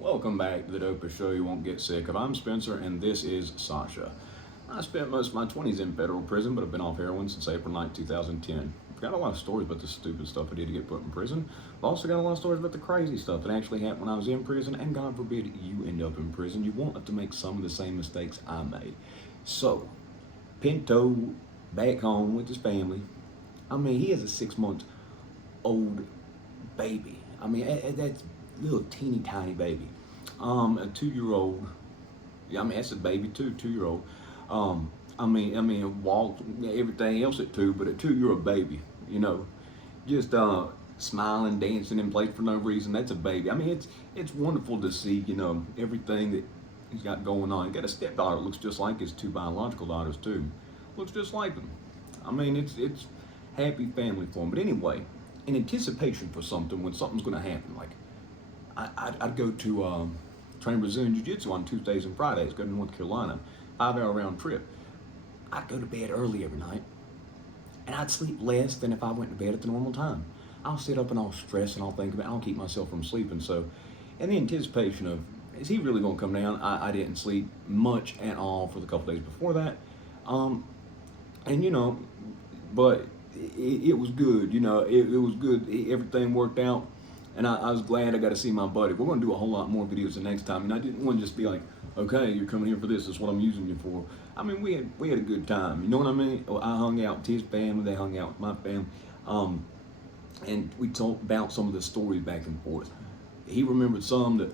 Welcome back to the Dopesick Show you won't get sick of. I'm Spencer and this is Sasha. I spent most of my 20s in federal prison, but I've been off heroin since April 9, 2010. I've got a lot of stories about the stupid stuff I did to get put in prison. I've also got a lot of stories about the crazy stuff that actually happened when I was in prison, and God forbid you end up in prison. You won't have to make some of the same mistakes I made. So, Pinto back home with his family. I mean, he has a 6 month old baby. I mean, that's little teeny tiny baby. A 2 year old. Yeah, I mean that's a baby too, 2 year old. Walked everything else at two, but a 2 year old baby, just smiling, dancing in place for no reason. That's a baby. I mean, it's wonderful to see, everything that he's got going on. He got a stepdaughter that looks just like his two biological daughters too. Looks just like them. I mean, it's happy family for him. But anyway, in anticipation for something, when something's going to happen, like I'd go to train Brazilian Jiu-Jitsu on Tuesdays and Fridays, go to North Carolina, 5 hour round trip. I'd go to bed early every night, and I'd sleep less than if I went to bed at the normal time. I'll sit up and I'll stress and I'll think about it. I'll keep myself from sleeping. So, in the anticipation of, is he really going to come down? I didn't sleep much at all for the couple days before that. But it was good. It was good. Everything worked out. And I was glad I got to see my buddy. We're going to do a whole lot more videos the next time. And I didn't want to just be like, okay, you're coming here for this. That's what I'm using you for. I mean, we had a good time. You know what I mean? I hung out with his family. They hung out with my family. And we talked about some of the stories back and forth. He remembered some that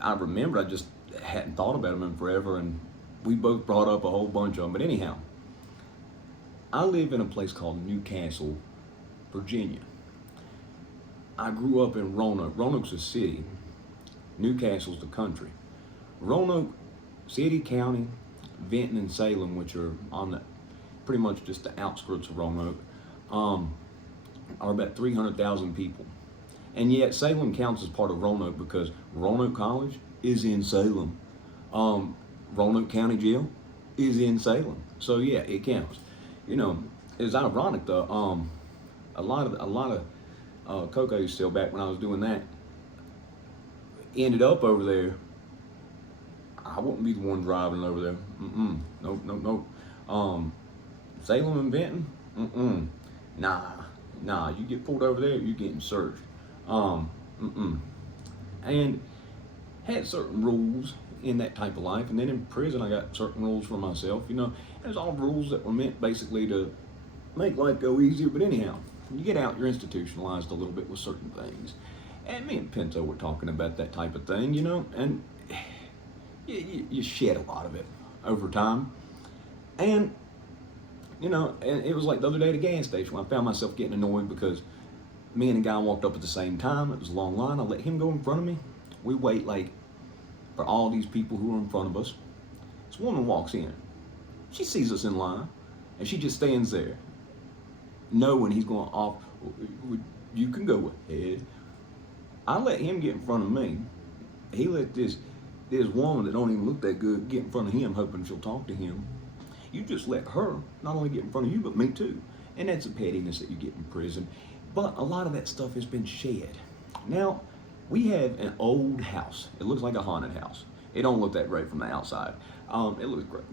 I remembered. I just hadn't thought about them in forever. And we both brought up a whole bunch of them. But anyhow, I live in a place called Newcastle, Virginia. I grew up in Roanoke. Roanoke's a city. Newcastle's the country. Roanoke, city, county, Benton, and Salem, which are on the pretty much just the outskirts of Roanoke, are about 300,000 people. And yet Salem counts as part of Roanoke because Roanoke College is in Salem. Roanoke County Jail is in Salem. So yeah, it counts. It's ironic though. A lot of coke I used to sell back when I was doing that ended up over there. I wouldn't be the one driving over there. Nope. Salem and Benton. Nah. You get pulled over there, you're getting searched. And had certain rules in that type of life, and then in prison I got certain rules for myself. There's all rules that were meant basically to make life go easier. But anyhow, when you get out, you're institutionalized a little bit with certain things. And me and Pinto were talking about that type of thing, and you shed a lot of it over time. And it was like the other day at a gas station when I found myself getting annoyed because me and a guy walked up at the same time. It was a long line. I let him go in front of me. We wait for all these people who are in front of us. This woman walks in. She sees us in line, and she just stands there, knowing he's going off. You can go ahead. I let him get in front of me. He let this woman that don't even look that good get in front of him, hoping she'll talk to him. You just let her not only get in front of you, but me too. And that's the pettiness that you get in prison. But a lot of that stuff has been shed. Now, we have an old house. It looks like a haunted house. It don't look that great from the outside. It looks great.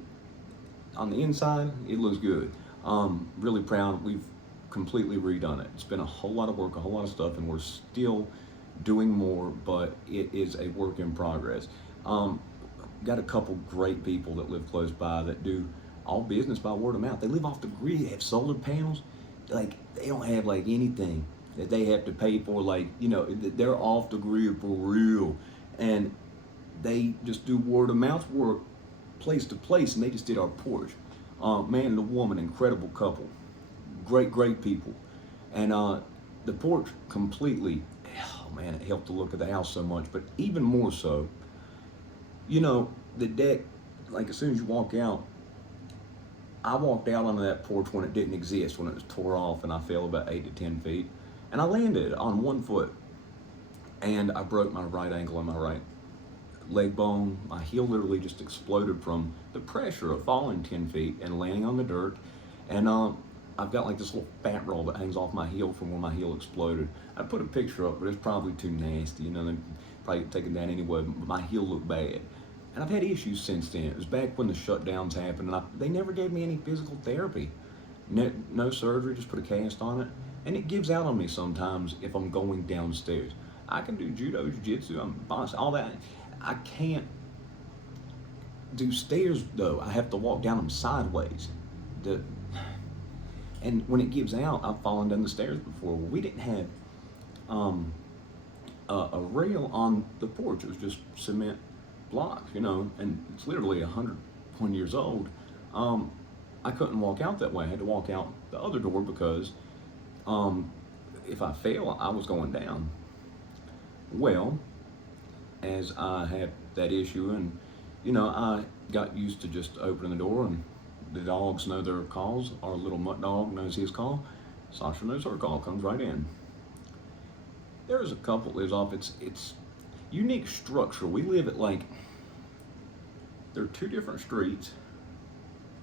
On the inside, it looks good. Really proud. We've completely redone it. It's been a whole lot of work, a whole lot of stuff, and we're still doing more, but it is a work in progress. Got a couple great people that live close by that do all business by word of mouth. They live off the grid, have solar panels. They don't have anything that they have to pay for. They're off the grid for real, and they just do word of mouth work place to place, and they just did our porch. Man and a woman, incredible couple, great people. And the porch completely, it helped the look of the house so much. But even more so, the deck, as soon as you walk out, I walked out onto that porch when it didn't exist, when it was tore off, and I fell about 8 to 10 feet, and I landed on one foot, and I broke my right ankle and my right leg bone. My heel literally just exploded from the pressure of falling 10 feet and landing on the dirt. And I've got this little fat roll that hangs off my heel from where my heel exploded. I put a picture up, but it's probably too nasty. probably take it down anyway, but my heel looked bad. And I've had issues since then. It was back when the shutdowns happened, and they never gave me any physical therapy. No surgery, just put a cast on it. And it gives out on me sometimes if I'm going downstairs. I can do judo, jiu-jitsu, I'm boss, all that. I can't do stairs though. I have to walk down them sideways. And when it gives out, I've fallen down the stairs before. We didn't have a rail on the porch. It was just cement blocks, and it's literally 120 years old. I couldn't walk out that way. I had to walk out the other door because if I fell, I was going down. Well, as I had that issue, and I got used to just opening the door, and the dogs know their calls. Our little mutt dog knows his call. Sasha knows her call, comes right in. There's a couple lives off. It's unique structure. We live at there are two different streets,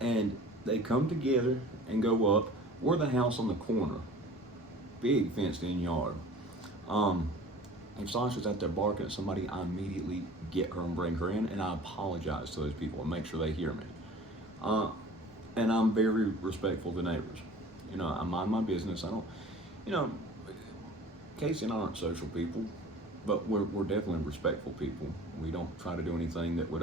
and they come together and go up. We're the house on the corner, big fenced-in yard. If Sasha's out there barking at somebody, I immediately get her and bring her in, and I apologize to those people and make sure they hear me. And I'm very respectful to neighbors. I mind my business. I don't, Casey and I aren't social people, but we're definitely respectful people. We don't try to do anything that would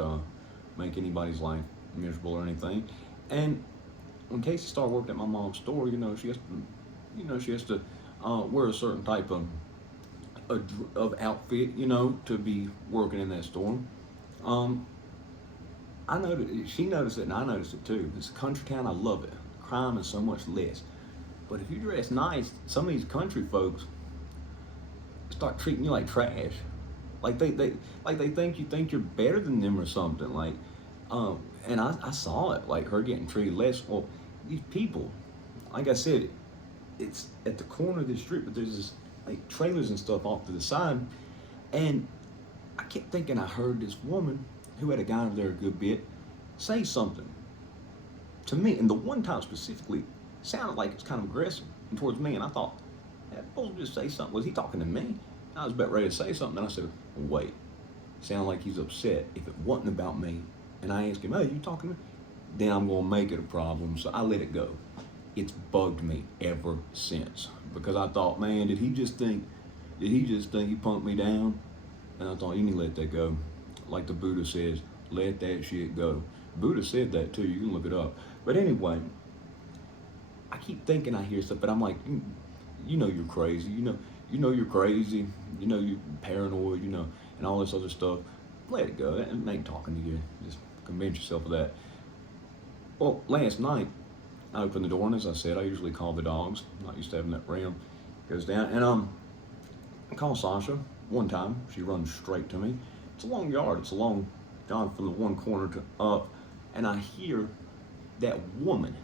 make anybody's life miserable or anything. And when Casey started working at my mom's store, she has to wear a certain type of outfit, to be working in that store. I noticed, she noticed it, and I noticed it too. It's a country town. I love it. Crime is so much less. But if you dress nice, some of these country folks start treating you like trash. Like they think you're better than them or something. And I saw it, her getting treated less. Well, these people, like I said, it's at the corner of the street, but there's this trailers and stuff off to the side, and I kept thinking I heard this woman who had a guy over there a good bit say something to me, and the one time specifically sounded like it's kind of aggressive towards me, and I thought, that fool just say something. Was he talking to me? I was about ready to say something, and I said, wait, sound like he's upset. If it wasn't about me, and I asked him, hey, you talking to me? Then I'm gonna make it a problem, so I let it go. It's bugged me ever since, because I thought, man, did he just think he punked me down? And I thought, you need to let that go. Like the Buddha says, let that shit go. Buddha said that too, you can look it up. But anyway, I keep thinking I hear stuff, but I'm like, you're crazy, you're crazy, you're paranoid, and all this other stuff. Let it go, that ain't talking to you, just convince yourself of that. Well, last night, I opened the door, and as I said, I usually call the dogs. I'm not used to having that ram. Goes down, and I call Sasha one time. She runs straight to me. It's a long yard. It's a long gone from the one corner to up, and I hear that woman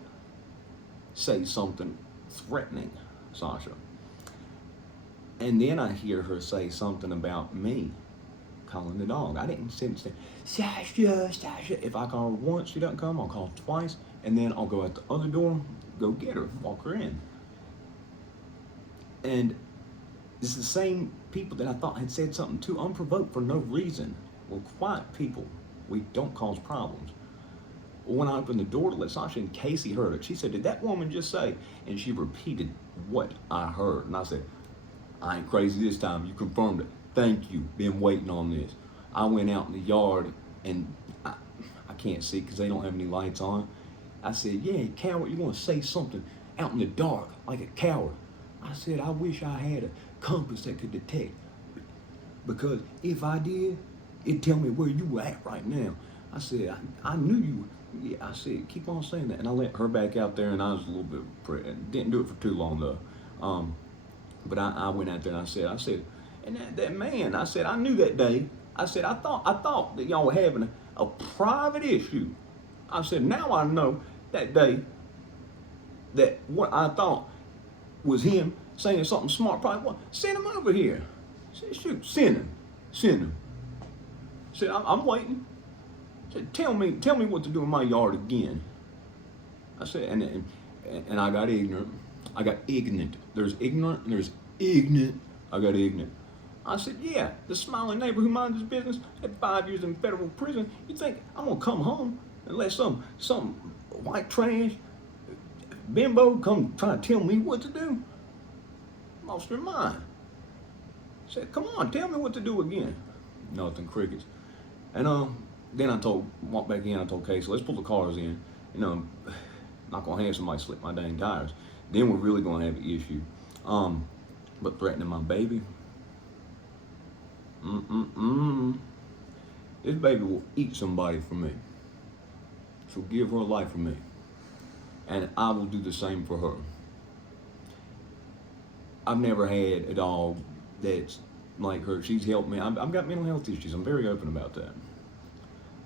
say something threatening Sasha. And then I hear her say something about me calling the dog. I didn't say, Sasha, Sasha. If I call her once, she doesn't come, I'll call her twice, and then I'll go out the other door, go get her, walk her in. And it's the same people that I thought had said something to unprovoked for no reason. We're quiet people. We don't cause problems. When I opened the door to let Sasha in, Casey heard it. She said, did that woman just say? And she repeated what I heard. And I said, I ain't crazy this time. You confirmed it. Thank you. Been waiting on this. I went out in the yard, and I can't see because they don't have any lights on. I said, yeah, coward, you're going to say something out in the dark like a coward. I said, I wish I had a compass that could detect, because if I did, it'd tell me where you were at right now. I said, I knew you. Yeah, I said, keep on saying that. And I let her back out there, and I was a little bit, didn't do it for too long though. But I went out there and I said, and that man, I said, I knew that day. I said, I thought that y'all were having a private issue. I said, now I know that day that what I thought was him saying something smart, probably, what, send him over here. I said, shoot, send him. I said, I'm waiting. I said, tell me what to do in my yard again. I said, and I got ignorant. There's ignorant and there's ignorant. I got ignorant. I said, yeah, the smiling neighbor who minds his business had 5 years in federal prison. You think I'm gonna come home and let some white trash bimbo come try to tell me what to do? Lost your mind. Said, come on, tell me what to do again. Nothing, crickets. And then walked back in, I told Casey, let's pull the cars in. You know, not gonna have somebody slip my dang tires. Then we're really gonna have an issue. But threatening my baby, this baby will eat somebody for me. She'll give her life for me. And I will do the same for her. I've never had a dog that's like her. She's helped me. I've got mental health issues. I'm very open about that.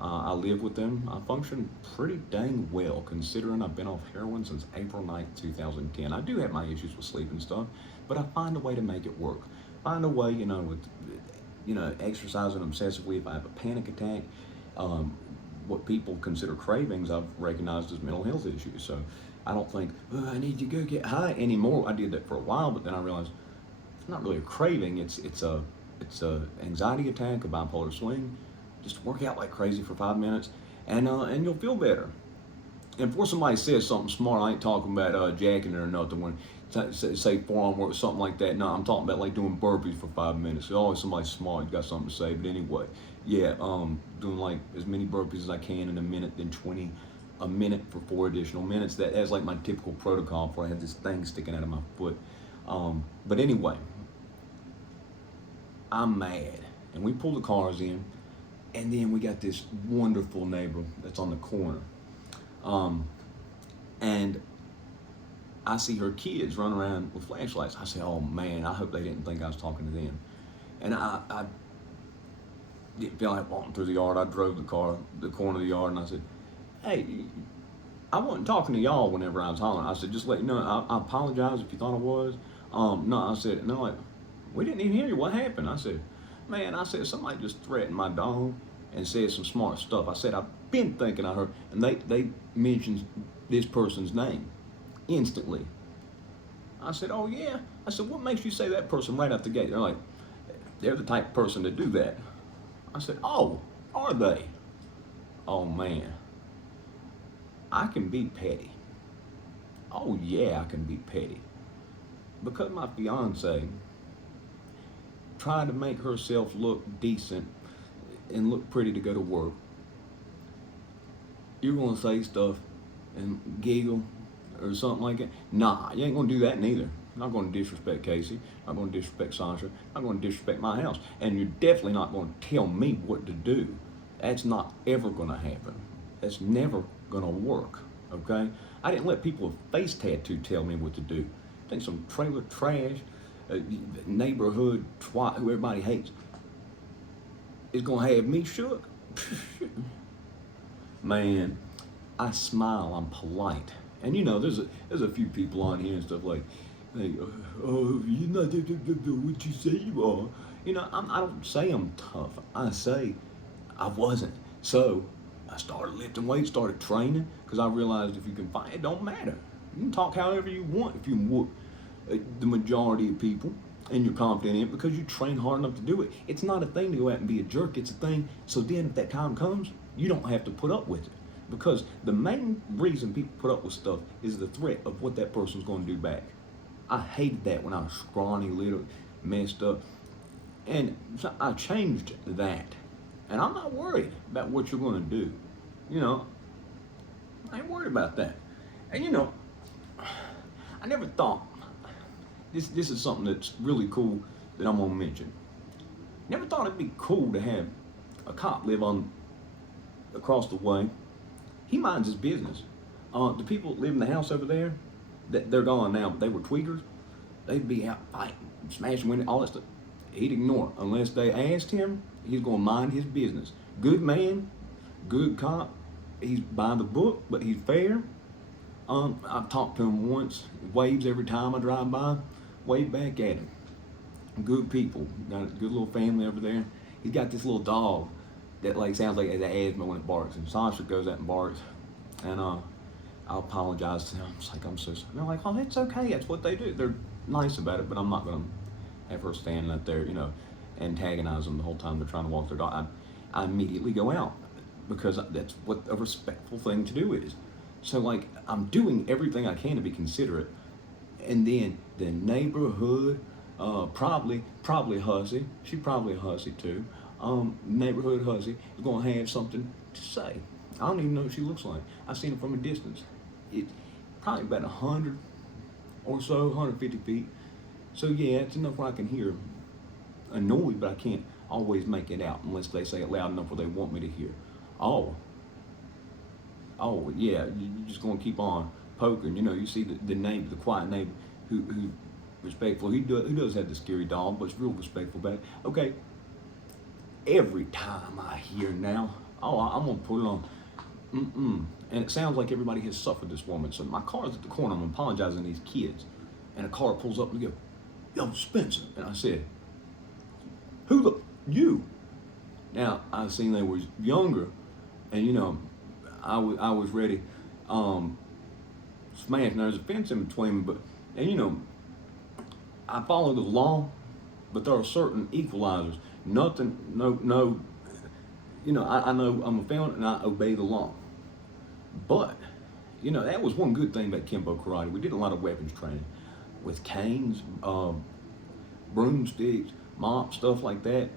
I live with them. I function pretty dang well considering I've been off heroin since April 9th, 2010. I do have my issues with sleep and stuff, but I find a way to make it work. Find a way, with, exercising obsessively. If I have a panic attack, what people consider cravings, I've recognized as mental health issues. So I don't think, I need to go get high anymore. I did that for a while, but then I realized it's not really a craving. It's a anxiety attack, a bipolar swing. Just work out like crazy for 5 minutes, and you'll feel better. And before somebody says something smart, I ain't talking about jacking it or nothing. When say forearm work or something like that. No, I'm talking about like doing burpees for 5 minutes. There's always somebody smart who's got something to say. But anyway, yeah, doing like as many burpees as I can in a minute, then 20 a minute for 4 additional minutes. That's like my typical protocol before I have this thing sticking out of my foot. But anyway, I'm mad, and we pull the cars in. And then we got this wonderful neighbor that's on the corner. And I see her kids run around with flashlights. I say, oh man, I hope they didn't think I was talking to them. And I didn't feel like walking through the yard. I drove the corner of the yard, and I said, hey, I wasn't talking to y'all whenever I was hollering. I said, just let you know, I apologize if you thought I was. No, I said, no, like, we didn't even hear you. What happened? I said, man, somebody just threatened my dog and said some smart stuff. I said, I've been thinking I heard, and they mentioned this person's name instantly. I said, oh yeah? I said, what makes you say that person right out the gate? They're like, they're the type of person to do that. I said, oh, are they? Oh man, I can be petty. Oh yeah, I can be petty. Because my fiance tried to make herself look decent and look pretty to go to work, you're gonna say stuff and giggle or something like that? Nah, you ain't gonna do that neither. I'm not gonna disrespect Casey, I'm not gonna disrespect Sasha, I'm gonna disrespect my house. And you're definitely not gonna tell me what to do. That's not ever gonna happen. That's never gonna work, okay? I didn't let people with face tattoo tell me what to do. I think some trailer trash, neighborhood twat who everybody hates is gonna have me shook. Man, I smile, I'm polite, and there's a few people on here and stuff like, hey, oh, you're not what you say you are. I don't say I'm tough. I say I wasn't. So I started lifting weights, started training, because I realized if you can fight, it don't matter. You can talk however you want if you whoop the majority of people and you're confident in it because you train hard enough to do it. It's not a thing to go out and be a jerk. It's a thing so then if that time comes, you don't have to put up with it. Because the main reason people put up with stuff is the threat of what that person's going to do back. I hated that when I was scrawny, little, messed up. And so I changed that. And I'm not worried about what you're going to do. I ain't worried about that. And I never thought, this is something that's really cool that I'm going to mention. Never thought it'd be cool to have a cop live across the way. He minds his business. The people that live in the house over there, they're gone now, but they were tweakers. They'd be out fighting, smashing windows, all that stuff. He'd ignore it. Unless they asked him, he's going to mind his business. Good man, good cop. He's by the book, but he's fair. I've talked to him once, waves every time I drive by, wave back at him. Good people, got a good little family over there. He's got this little dog that sounds like it has asthma when it barks, and Sasha goes out and barks, and I apologize to them. I'm so sorry. They're like, oh, it's okay, that's what they do. They're nice about it, but I'm not gonna have her standing up there, antagonize them the whole time they're trying to walk their dog, I immediately go out because that's what a respectful thing to do is. So like I'm doing everything I can to be considerate, and then the neighborhood, probably hussy, she probably a hussy too. Neighborhood hussy is gonna have something to say. I don't even know what she looks like. I seen her from a distance. It probably about 100 or so, 150 feet. So yeah, it's enough where I can hear a noise, but I can't always make it out unless they say it loud enough where they want me to hear. Oh, yeah, you're just gonna keep on poking. You know, you see the neighbor, the quiet neighbor who respectful. He does have the scary dog, but it's real respectful back. Okay, every time I hear now, I'm gonna put it on. And it sounds like everybody has suffered this woman. So my car's at the corner. I'm apologizing to these kids, and a car pulls up and they go, "Yo, Spencer," and I said, "Who the you?" Now I seen they was younger, and you know, I was ready, smash. Now there's a fence in between me, but and you know, I follow the law, but there are certain equalizers. Nothing, no. You know, I know I'm a felon and I obey the law. But, you know, that was one good thing about Kimbo Karate. We did a lot of weapons training with canes, broomsticks, mops, stuff like that.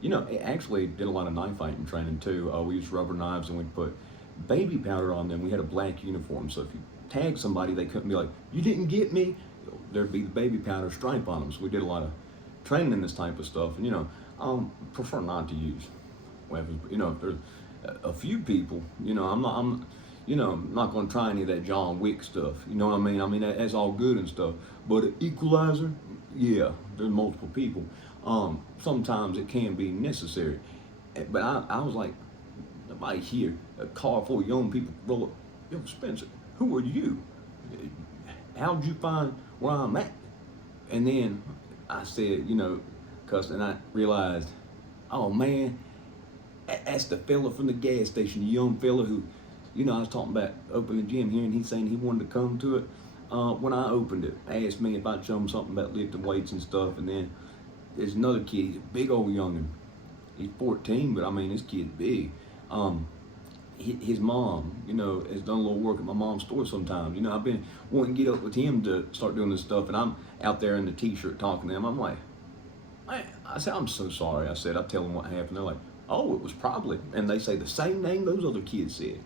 You know, it actually did a lot of knife fighting training too. We used rubber knives and we'd put baby powder on them. We had a black uniform, so if you tag somebody, they couldn't be like, "You didn't get me." There'd be the baby powder stripe on them. So we did a lot of training in this type of stuff. And, you know, prefer not to use weapons. But, you know, if there's a few people, you know, I'm not going to try any of that John Wick stuff. You know what I mean? I mean, that's all good and stuff. But an equalizer, yeah, there's multiple people. Sometimes it can be necessary. But I was like, nobody here, a car full of young people roll up, "Yo, Spencer, who are you? How'd you find where I'm at?" And then I said, you know, and I realized, oh man, that's the fella from the gas station, the young fella who, you know, I was talking about opening the gym here, and he's saying he wanted to come to it. When I opened it, asked me if I'd show him something about lifting weights and stuff, and then there's another kid, he's a big old youngin'. He's 14, but I mean, this kid's big. His mom, you know, has done a little work at my mom's store sometimes. You know, I've been wanting to get up with him to start doing this stuff, and I'm out there in the t-shirt talking to him. I'm like, I said, "I'm so sorry." I said, I tell them what happened. They're like, "Oh, it was probably," and they say the same name those other kids said.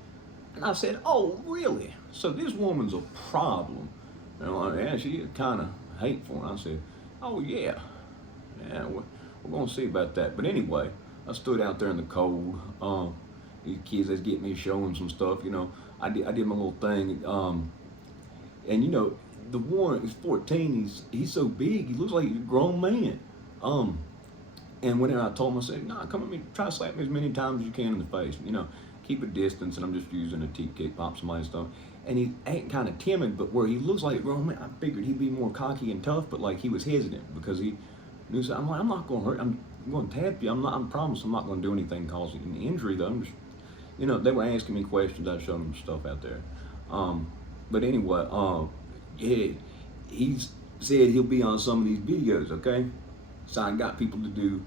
And I said, "Oh, really? So this woman's a problem?" And they're like, "Yeah, she is kind of hateful." And I said, "Oh, yeah. Yeah, we're going to see about that." But anyway, I stood out there in the cold. These kids that's getting me showing some stuff, you know. I did my little thing. And, you know, the one is 14. He's so big, he looks like a grown man. And whenever I told him, I said, "Nah, come at me, try to slap me as many times as you can in the face. You know, keep a distance." And I'm just using a teep kick, pop somebody's stuff. And he ain't kind of timid, but where he looks like a grown man, I figured he'd be more cocky and tough, but like he was hesitant because he knew. So I'm like, "I'm not going to hurt. I'm going to tap you. I promise I'm not going to do anything causing an injury, though." I'm just, you know, they were asking me questions. I showed them stuff out there. But anyway, yeah, he said he'll be on some of these videos, okay? So I got people to do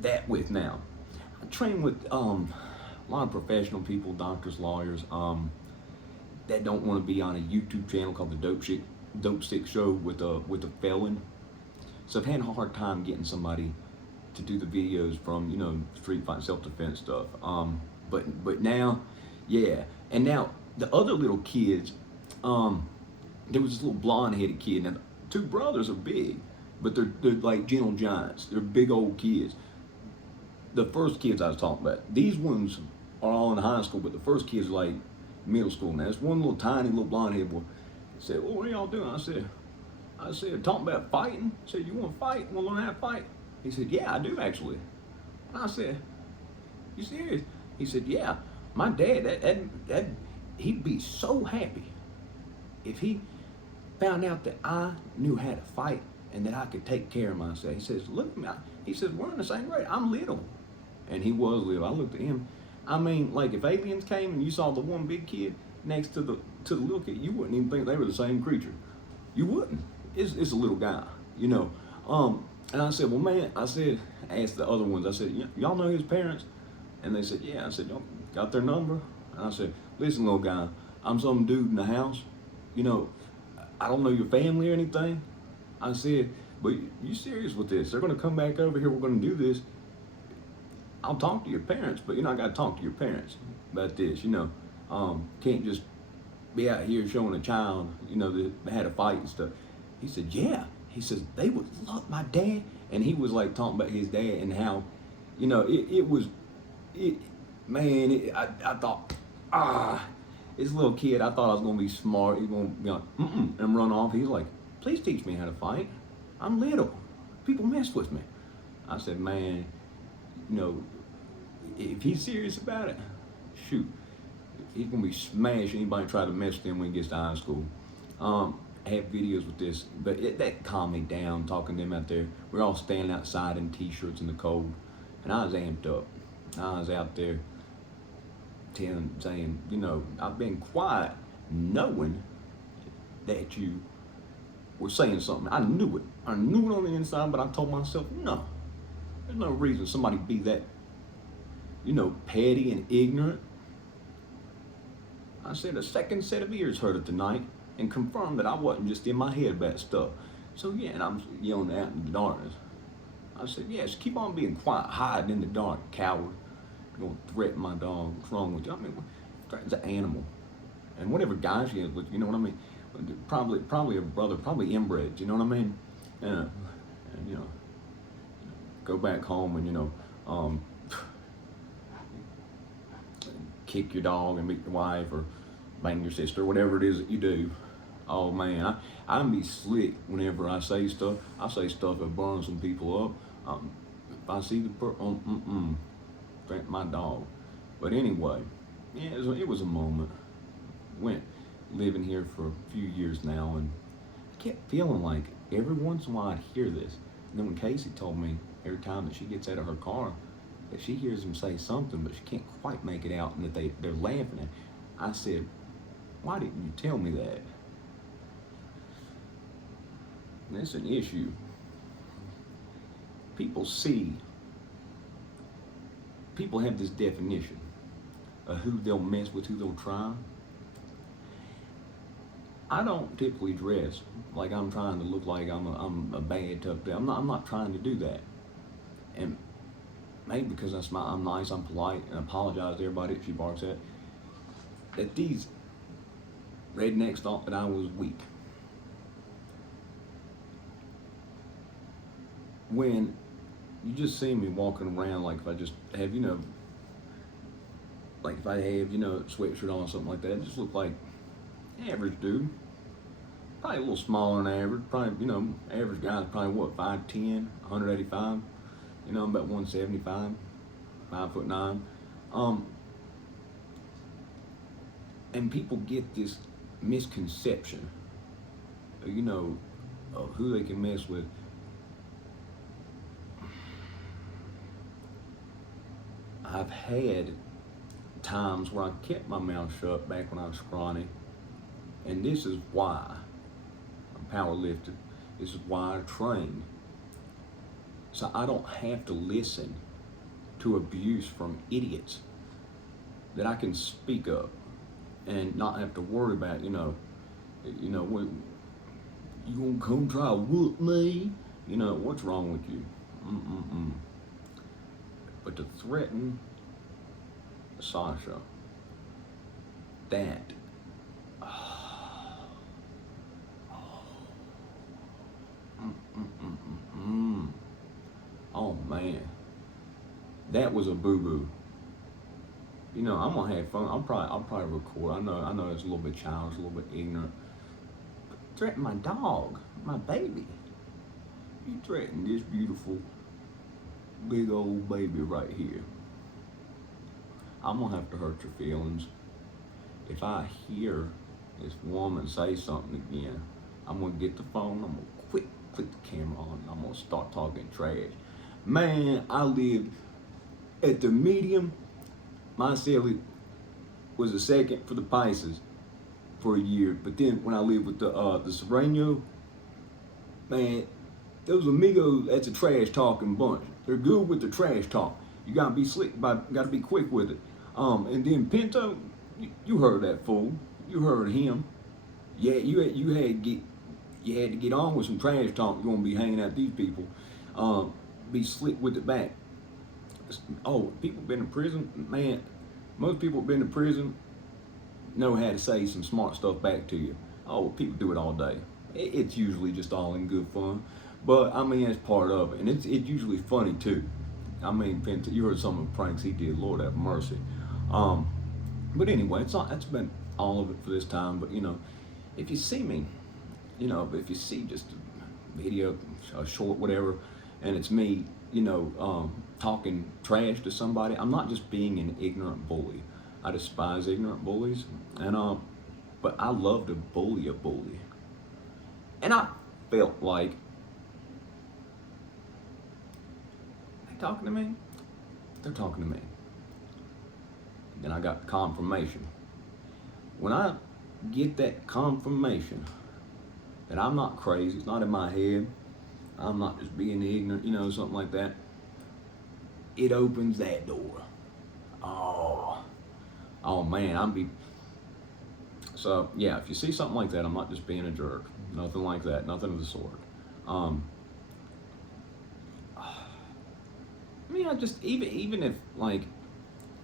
that with now. I train with a lot of professional people, doctors, lawyers, that don't want to be on a YouTube channel called the Dopesick Show with a felon. So I've had a hard time getting somebody to do the videos from, you know, street fight, self-defense stuff. But now, yeah. And now the other little kids, there was this little blonde-headed kid. Now, the two brothers are big, but they're like gentle giants. They're big old kids. The first kids I was talking about, these ones are all in high school, but the first kids are like middle school. Now, this one little tiny little blonde-headed boy said, "Well, what are y'all doing?" I said, "Talking about fighting." I said, "You want to fight? Want to learn how to fight?" He said, "Yeah, I do actually." And I said, "You serious?" He said, "Yeah, my dad, he'd be so happy if he found out that I knew how to fight and that I could take care of myself." He says, "Look at me." He says, "We're in the same grade. I'm little." And he was little. I looked at him. I mean, like if aliens came and you saw the one big kid next to the little kid, you wouldn't even think they were the same creature. You wouldn't. It's a little guy, you know. And I said, well, man, I asked the other ones, I said, y'all know his parents? And they said, yeah. I said, y'all got their number? And I said, listen, little guy, I'm some dude in the house. You know, I don't know your family or anything. I said, but you serious with this? They're going to come back over here. We're going to do this. I'll talk to your parents, but I got to talk to your parents about this. Can't just be out here showing a child, that had a fight and stuff. He said, yeah. He says, they would love my dad. And he was like talking about his dad and how, I thought, this little kid, I thought I was going to be smart. He's going to be like, and run off. He's like, please teach me how to fight. I'm little. People mess with me. I said, man, if he's serious about it, shoot, he's going to be smashing anybody try to mess with him when he gets to high school. I have videos with this, but that calmed me down, talking to them out there. We're all standing outside in t-shirts in the cold, and I was amped up. I was out there saying, I've been quiet knowing that you were saying something. I knew it. I knew it on the inside, but I told myself, no. There's no reason somebody be that, petty and ignorant. I said a second set of ears heard it tonight and confirmed that I wasn't just in my head about stuff. So yeah, and I'm yelling out in the darkness. I said, yes, keep on being quiet, hiding in the dark, coward. You're going to threaten my dog. What's wrong with you? I mean, threatens an animal. And whatever guy she is with, you know what I mean? Probably a brother, probably inbred, you know what I mean? And go back home and, kick your dog and beat your wife or bang your sister, whatever it is that you do. Oh man, I'm be slick whenever I say stuff. I say stuff that burns some people up. If I see the threaten my dog. But anyway, yeah, it was a moment. Went living here for a few years now, and I kept feeling like every once in a while I'd hear this. And then when Casey told me every time that she gets out of her car, that she hears him say something, but she can't quite make it out, and that they're laughing at. I said, why didn't you tell me that? And that's an issue. People have this definition of who they'll mess with, who they'll try. I don't typically dress like I'm trying to look like I'm a bad tough guy. I'm not trying to do that. And maybe because I'm nice, I'm polite, and I apologize to everybody if she barks at. That these rednecks thought that I was weak. When you just see me walking around, like if I just have, like if I have, sweatshirt on or something like that, it just look like average dude. Probably a little smaller than average. Probably, average guy's probably what, 5'10", 185. I'm about 175, 5'9". And people get this misconception, of who they can mess with. I've had times where I kept my mouth shut back when I was scrawny, and this is why I'm powerlifted. This is why I train. So I don't have to listen to abuse from idiots that I can speak up and not have to worry about, you gonna come try to whoop me? What's wrong with you? But to threaten Sasha, that, oh man, that was a boo-boo. I'm gonna have fun. I'll probably record. I know it's a little bit childish, a little bit ignorant. But threaten my dog, my baby. You threaten this beautiful, big old baby right here. I'm gonna have to hurt your feelings. If I hear this woman say something again, I'm gonna get the phone, I'm gonna click the camera on, and I'm gonna start talking trash. Man, I lived at the Medium. My celly was a second for the Pisces for a year, but then when I lived with the Sereno, man, Those amigos, that's a trash talking bunch. They're good with the trash talk. You gotta be slick, gotta be quick with it. And then Pinto, you heard that fool. You heard him. Yeah, you had to get on with some trash talk. You're gonna be hanging out with these people. Be slick with it back. Oh, people been in prison, man. Most people been in prison know how to say some smart stuff back to you. Oh, people do it all day. It's usually just all in good fun, but I mean it's part of it, and it's usually funny too. I mean, you heard some of the pranks he did. Lord have mercy. But anyway, it's been all of it for this time. But if you see me, if you see just a video, a short, whatever, and it's me, talking trash to somebody, I'm not just being an ignorant bully. I despise ignorant bullies, and but I love to bully a bully. And I felt like, they talking to me? They're talking to me. Then I got confirmation. When I get that confirmation that I'm not crazy, it's not in my head, I'm not just being ignorant, something like that, it opens that door. Oh man, so yeah, if you see something like that, I'm not just being a jerk. Nothing like that, nothing of the sort. I mean, I just, even if like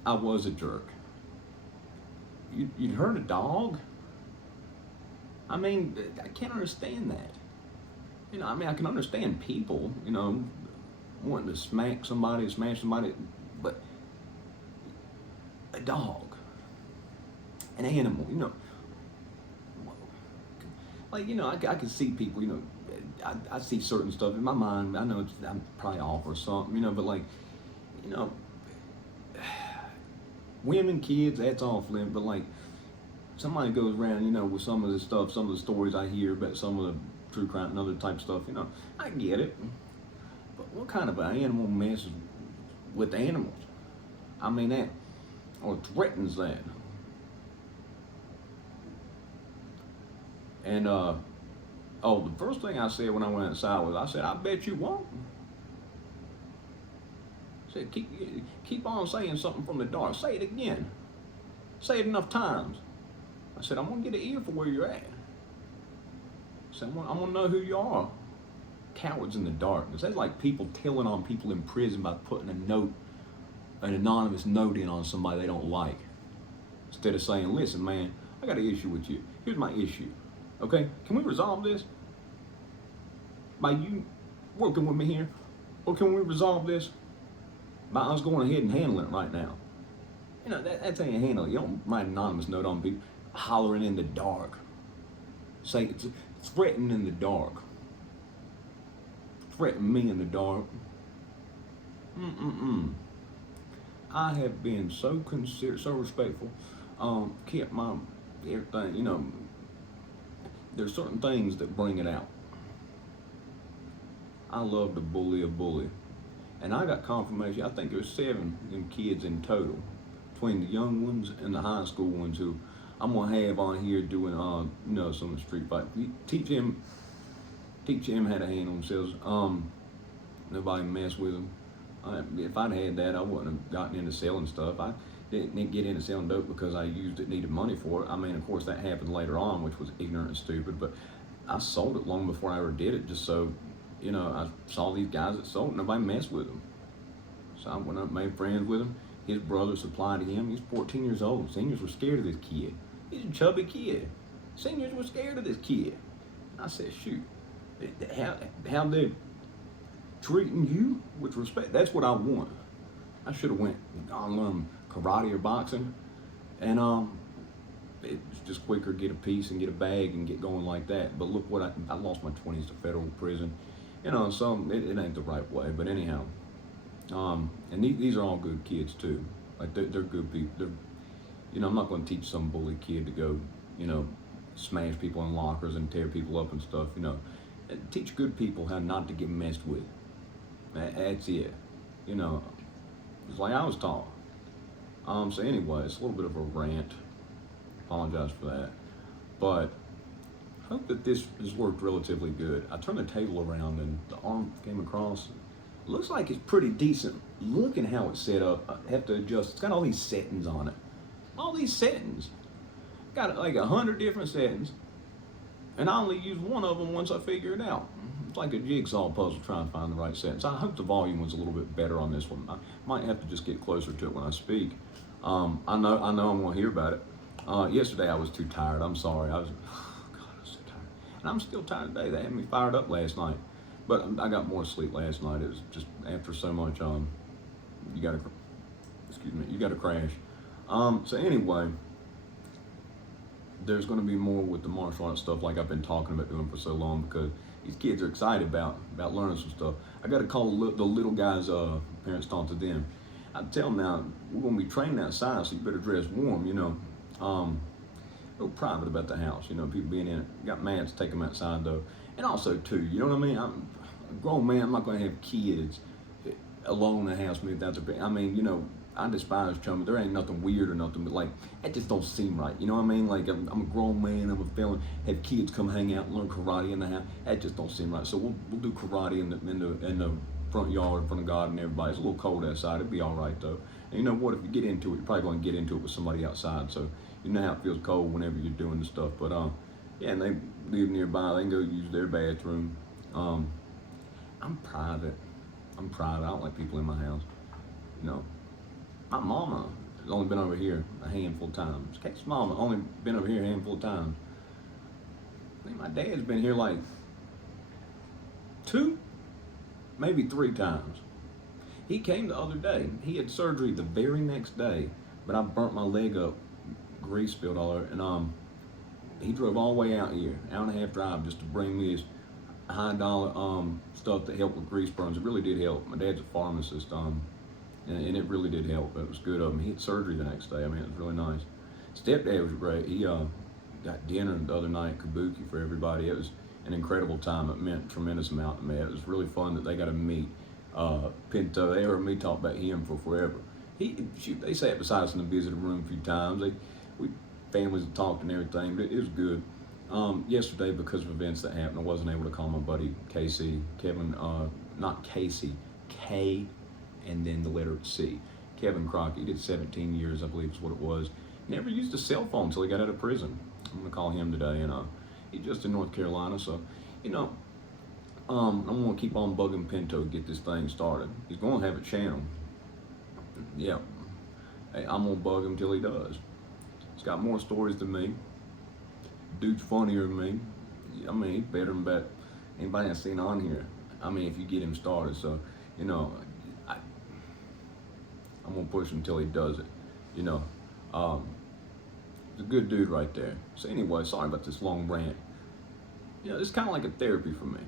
I was a jerk, you'd hurt a dog? I mean, I can't understand that. I mean, I can understand people, wanting to smash somebody, but a dog, an animal, like, I can see people, I see certain stuff in my mind. I know I'm probably off or something, but like, women, kids, that's off limit, but like, somebody goes around, with some of the stuff, some of the stories I hear about some of the true crime and other type stuff, I get it. But what kind of an animal messes with animals? I mean that, or threatens that. And the first thing I said when I went inside was, I said, I bet you won't. I said, keep on saying something from the dark. Say it again. Say it enough times. I said, I'm gonna get an ear for where you're at. I said, I'm gonna know who you are. Cowards in the darkness. That's like people telling on people in prison by putting an anonymous note in on somebody they don't like. Instead of saying, listen, man, I got an issue with you. Here's my issue. Okay, can we resolve this by you working with me here? Or can we resolve this by us going ahead and handling it right now? That's how you handle it. You don't write an anonymous note on people hollering in the dark. Say, threatening in the dark. Threaten me in the dark. I have been so considerate, so respectful. Kept my everything, there's certain things that bring it out. I love to bully a bully. And I got confirmation, I think there's 7 kids in total, between the young ones and the high school ones, who I'm gonna have on here doing some of the street fight. Teach him how to handle themselves. Nobody mess with them. If I'd had that, I wouldn't have gotten into selling stuff. I didn't get into selling dope because I needed money for it. I mean, of course, that happened later on, which was ignorant and stupid, but I sold it long before I ever did it, just so, I saw these guys that sold it, nobody messed with them. So I went up and made friends with him. His brother supplied to him. He's 14 years old. Seniors were scared of this kid. He's a chubby kid. Seniors were scared of this kid. I said, shoot, how they treating you with respect? That's what I want. I should have went and learned karate or boxing, and it's just quicker, get a piece and get a bag and get going like that. But look what I lost my 20s to federal prison, so it ain't the right way. But anyhow, and these are all good kids too. Like they're good people. I'm not going to teach some bully kid to go, smash people in lockers and tear people up and stuff. Teach good people how not to get messed with. That's it. It's like I was taught. So anyway, it's a little bit of a rant. Apologize for that. But Hope that this has worked relatively good. I turned the table around and the arm came across. Looks like it's pretty decent. Looking how it's set up, I have to adjust. It's got all these settings on it. All these settings. Got like 100 different settings. And I only use one of them once I figure it out. It's like a jigsaw puzzle trying to find the right settings. I hope the volume was a little bit better on this one. I might have to just get closer to it when I speak. I know I'm gonna hear about it. Yesterday I was too tired. I'm sorry. I was so tired. And I'm still tired today. They had me fired up last night. But I got more sleep last night. It was just after so much, you gotta crash. So anyway, there's going to be more with the martial arts stuff like I've been talking about doing for so long, because these kids are excited about learning some stuff. I got to call the little guys' parents, talk to them. I tell them now, we're going to be training outside, so you better dress warm, you know. A little private about the house, you know, people being in it. Got mats, take them outside though. And also too, you know what I mean? I'm a grown man, I'm not going to have kids alone in the house without their parents. I mean, you know, I despise chummy. There ain't nothing weird or nothing, but like, that just don't seem right. You know what I mean? Like, I'm a grown man, I'm a felon. Have kids come hang out and learn karate in the house. That just don't seem right. So we'll do karate in the front yard, in front of God and everybody. It's a little cold outside. It'll be all right though. And you know what? If you get into it, you're probably going to get into it with somebody outside. So you know how it feels cold whenever you're doing the stuff. But yeah, and they live nearby. They can go use their bathroom. I'm private. I don't like people in my house. You know. My mama has only been over here a handful of times. Kate's mama only been over here a handful of times. I think my dad's been here like 2, maybe 3 times. He came the other day. He had surgery the very next day, but I burnt my leg up, grease spilled all over, and he drove all the way out here, hour and a half drive, just to bring me his high dollar stuff that helped with grease burns. It really did help. My dad's a pharmacist. And it really did help. It was good of him. He had surgery the next day. I mean, it was really nice. Stepdad was great. He got dinner the other night at Kabuki for everybody. It was an incredible time. It meant a tremendous amount to me. It was really fun that they got to meet Pinto. They heard me talk about him for forever. They sat beside us in the visitor room a few times. We families had talked and everything, but it was good. Yesterday, because of events that happened, I wasn't able to call my buddy not Casey, K, and then the letter C. Kevin Crockett, he did 17 years, I believe is what it was. He never used a cell phone until he got out of prison. I'm gonna call him today, and he's just in North Carolina, so, you know, I'm gonna keep on bugging Pinto to get this thing started. He's gonna have a channel. Yeah, hey, I'm gonna bug him till he does. He's got more stories than me. Dude's funnier than me. I mean, he's better than about anybody I've seen on here. I mean, if you get him started, so, you know, I'm gonna push him until he does it, you know. He's a good dude right there. So anyway, sorry about this long rant. You know, it's kind of like a therapy for me.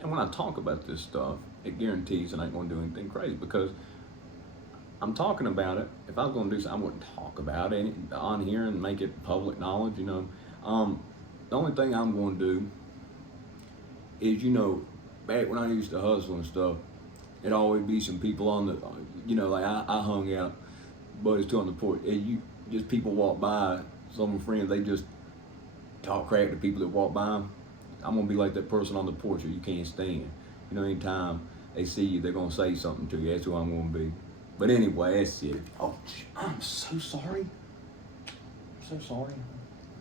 And when I talk about this stuff, it guarantees that I ain't gonna do anything crazy, because I'm talking about it. If I was gonna do something, I wouldn't talk about it on here and make it public knowledge, you know. The only thing I'm gonna do is, you know, back when I used to hustle and stuff, it'd always be some people on the, you know, like I hung out, buddies too on the porch, and just people walk by, some of my friends, they just talk crap to people that walk by. I'm gonna be like that person on the porch that you can't stand. You know, anytime they see you, they're gonna say something to you. That's who I'm gonna be. But anyway, that's it. Oh, I'm so sorry. I'm so sorry.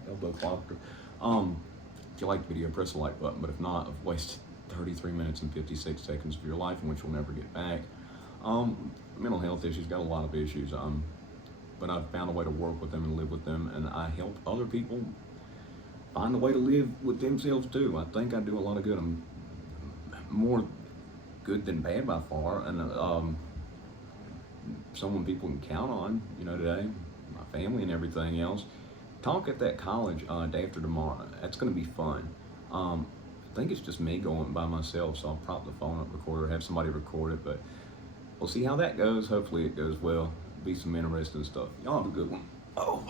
Elbow clocker. If you like the video, press the like button. But if not, I've wasted 33 minutes and 56 seconds of your life, in which you'll never get back. Mental health issues, got a lot of issues. But I've found a way to work with them and live with them, and I help other people find a way to live with themselves too. I think I do a lot of good. I'm more good than bad by far, and someone people can count on, you know, today, my family and everything else. Talk at that college day after tomorrow. That's going to be fun. I think it's just me going by myself, so I'll prop the phone up, record, or have somebody record it, but we'll see how that goes. Hopefully it goes well. Be some interesting stuff. Y'all have a good one. Oh.